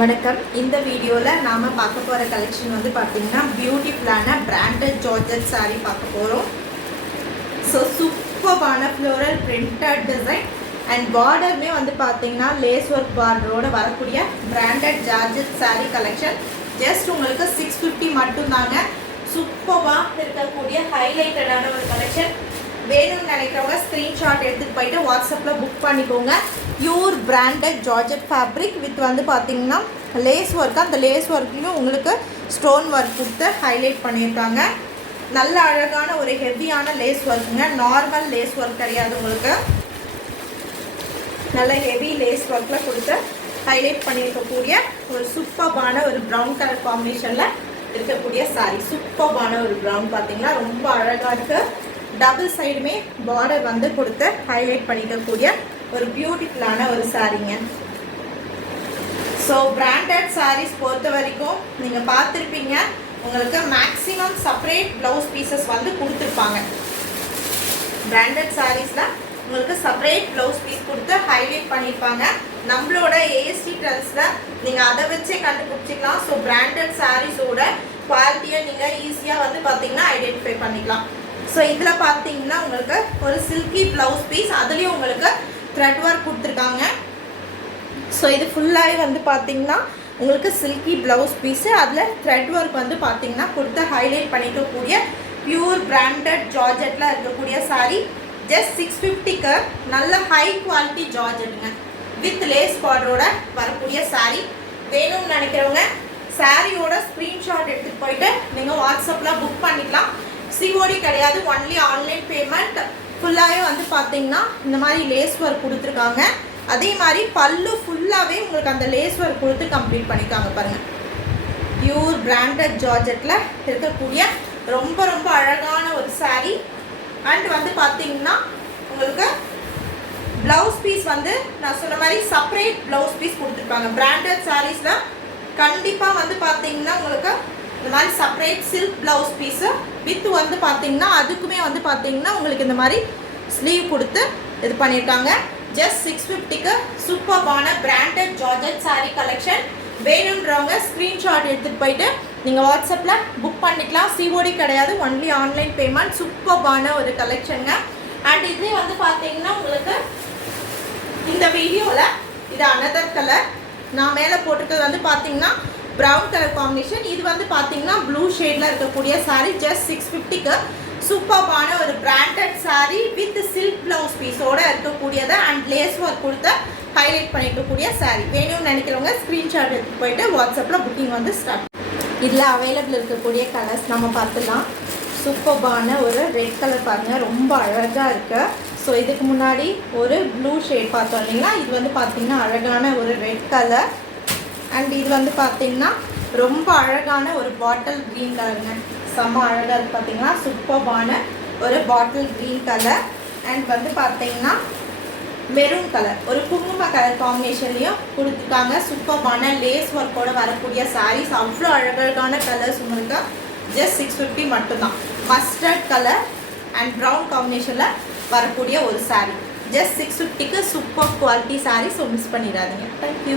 வணக்கம். இந்த வீடியோவில் நாம் பார்க்க போகிற கலெக்ஷன் வந்து பார்த்திங்கன்னா பியூட்டிஃபுல்லான பிராண்டட் ஜார்ஜெட் சாரீ பார்க்க போகிறோம். ஸோ சூப்பர்பான ஃப்ளோரல் பிரிண்டட் டிசைன் அண்ட் பார்டருமே வந்து பார்த்திங்கன்னா லேஸ் ஒர்க் பார்டரோடு வரக்கூடிய branded georgette sari collection. Just உங்களுக்கு 650 மட்டும்தாங்க. சூப்பராக இருக்கக்கூடிய ஹைலைட்டடான ஒரு கலெக்ஷன். வேணும்னு நினைக்கிறவங்க ஸ்க்ரீன்ஷாட் எடுத்துகிட்டு போயிட்டு வாட்ஸ்அப்பில் புக் பண்ணிக்கோங்க. Pure branded georgette fabric with வந்து பார்த்திங்கன்னா லேஸ் ஒர்க். அந்த லேஸ் ஒர்க்லையும் உங்களுக்கு ஸ்டோன் ஒர்க் கொடுத்து ஹைலைட் பண்ணியிருக்காங்க. நல்ல அழகான ஒரு ஹெவியான லேஸ் ஒர்க்குங்க. நார்மல் லேஸ் ஒர்க் கிடையாது, உங்களுக்கு நல்ல ஹெவி லேஸ் ஒர்க்கில் கொடுத்து ஹைலைட் பண்ணியிருக்கக்கூடிய ஒரு சூப்பர்பான ஒரு ப்ரௌன் கலர் காம்பினேஷனில் இருக்கக்கூடிய சாரீ. சூப்பர்பான ஒரு ப்ரௌன் பார்த்தீங்கன்னா ரொம்ப அழகாக இருக்குது. டபுள் சைடுமே பார்டர் வந்து கொடுத்து ஹைலைட் பண்ணிக்கக்கூடிய ஒரு பியூட்டிஃபுல்லான ஒரு சாரீங்க. ஸோ பிராண்டட் சாரீஸ் பொறுத்த வரைக்கும் நீங்கள் பார்த்துருப்பீங்க, உங்களுக்கு மேக்ஸிமம் செப்பரேட் ப்ளவுஸ் பீசஸ் வந்து கொடுத்துருப்பாங்க. பிராண்டட் சாரீஸில் உங்களுக்கு செப்பரேட் ப்ளவுஸ் பீஸ் கொடுத்து ஹைலைட் பண்ணியிருப்பாங்க. நம்மளோட ஏஎஸ்டி ட்ரெண்ட்ஸில் நீங்கள் அதை வச்சே கண்டுபிடிச்சிக்கலாம். ஸோ பிராண்டட் சாரீஸோட குவாலிட்டியை நீங்கள் ஈஸியாக வந்து பார்த்தீங்கன்னா ஐடென்டிஃபை பண்ணிக்கலாம். ஸோ இதில் பார்த்தீங்கன்னா உங்களுக்கு ஒரு சில்கி ப்ளவுஸ் பீஸ், அதுலேயும் உங்களுக்கு த்ரெட் ஒர்க் கொடுத்துருக்காங்க. ஸோ இது ஃபுல்லாகவே வந்து பார்த்தீங்கன்னா உங்களுக்கு சில்கி ப்ளவுஸ் பீஸு, அதில் த்ரெட் ஒர்க் வந்து பார்த்தீங்கன்னா கொடுத்து ஹைலைட் பண்ணிக்கக்கூடிய பியூர் பிராண்டட் ஜார்ஜெட்டில் இருக்கக்கூடிய சாரீ. ஜஸ்ட் 650க்கு நல்ல ஹை குவாலிட்டி ஜார்ஜெட்டுங்க வித் லேஸ் பார்டரோட வரக்கூடிய சாரீ. வேணும்னு நினைக்கிறவங்க சாரியோட ஸ்க்ரீன்ஷாட் எடுத்துகிட்டு போயிட்டு நீங்கள் வாட்ஸ்அப்பில் புக் பண்ணிக்கலாம். சிஓடி கிடையாது, ஒன்லி ஆன்லைன் பேமெண்ட். ஃபுல்லாகவே வந்து பார்த்தீங்கன்னா இந்த மாதிரி லேஸ் ஒர்க் கொடுத்துருக்காங்க. அதே மாதிரி பல்லு ஃபுல்லாகவே உங்களுக்கு அந்த லேஸ் ஒர்க் கொடுத்து கம்ப்ளீட் பண்ணியிருக்காங்க பாருங்கள். பியூர் பிராண்டட் ஜார்ஜெட்டில் இருக்கக்கூடிய ரொம்ப ரொம்ப அழகான ஒரு சாரீ. அண்ட் வந்து பார்த்தீங்கன்னா உங்களுக்கு ப்ளவுஸ் பீஸ் வந்து நான் சொன்ன மாதிரி செப்பரேட் ப்ளவுஸ் பீஸ் கொடுத்துருப்பாங்க. பிராண்டட் சாரீஸில் கண்டிப்பாக வந்து பார்த்தீங்கன்னா உங்களுக்கு இந்த மாதிரி separate silk blouse piece with வந்து பார்த்தீங்கன்னா அதுக்குமே வந்து பார்த்தீங்கன்னா உங்களுக்கு இந்த மாதிரி ஸ்லீவ் கொடுத்து இது பண்ணியிருக்காங்க. ஜஸ்ட் 650க்கு சூப்பர்பான பிராண்டட் ஜார்ஜெட் சாரீ கலெக்ஷன். வேணுன்றவங்க ஸ்க்ரீன்ஷாட் எடுத்துகிட்டு போயிட்டு நீங்கள் வாட்ஸ்அப்பில் புக் பண்ணிக்கலாம். சிஓடி கிடையாது, ஒன்லி ஆன்லைன் பேமெண்ட். சூப்பர்பான ஒரு கலெக்ஷனுங்க. அண்ட் இதே வந்து பார்த்தீங்கன்னா உங்களுக்கு இந்த வீடியோவில் இது அனதர் கலர். நான் மேலே போட்டிருக்கிறது வந்து பார்த்தீங்கன்னா ப்ரௌன் கலர் காம்பினேஷன். இது வந்து பார்த்தீங்கன்னா ப்ளூ ஷேடில் இருக்கக்கூடிய சாரீ. ஜஸ்ட் 650க்கு சூப்பர்பான ஒரு branded sari with silk blouse பீஸோடு இருக்கக்கூடியதை அண்ட் லேஸ் ஒர்க் கொடுத்து ஹைலைட் பண்ணிக்கக்கூடிய சாரீ. வேணும்னு நினைக்கிறவங்க ஸ்க்ரீன்ஷாட் எடுத்து போயிட்டு வாட்ஸ்அப்பில் புக்கிங் வந்து ஸ்டார்ட். இதில் அவைலபிள் இருக்கக்கூடிய கலர்ஸ் நம்ம பார்த்துலாம். சூப்பர்பான ஒரு ரெட் கலர் பாருங்கள், ரொம்ப அழகாக இருக்குது. ஸோ இதுக்கு முன்னாடி ஒரு ப்ளூ ஷேட் பார்த்தோம் இல்லைங்களா, இது வந்து பார்த்திங்கன்னா அழகான ஒரு ரெட் கலர். அண்ட் இது வந்து பார்த்திங்கன்னா ரொம்ப அழகான ஒரு பாட்டில் க்ரீன் கலருங்க. செம்ம அழகாக இருக்குது பார்த்திங்கன்னா. சூப்பர்பான ஒரு பாட்டில் க்ரீன் கலர். அண்ட் வந்து பார்த்திங்கன்னா மெரூன் கலர், ஒரு குங்கும கலர் காம்பினேஷன்லேயும் கொடுத்துருக்காங்க. சூப்பர்பான லேஸ் ஒர்க்கோடு வரக்கூடிய சாரீஸ். அவ்வளோ அழகழகான கலர்ஸ் உங்களுக்கு. ஜஸ்ட் 650 மட்டும்தான். மஸ்டர்ட் கலர் அண்ட் ப்ரௌன் காம்பினேஷனில் வரக்கூடிய ஒரு சாரீ. ஜஸ்ட் 650க்கு super quality sari. So miss பண்ணிடாதீங்க. தேங்க்யூ.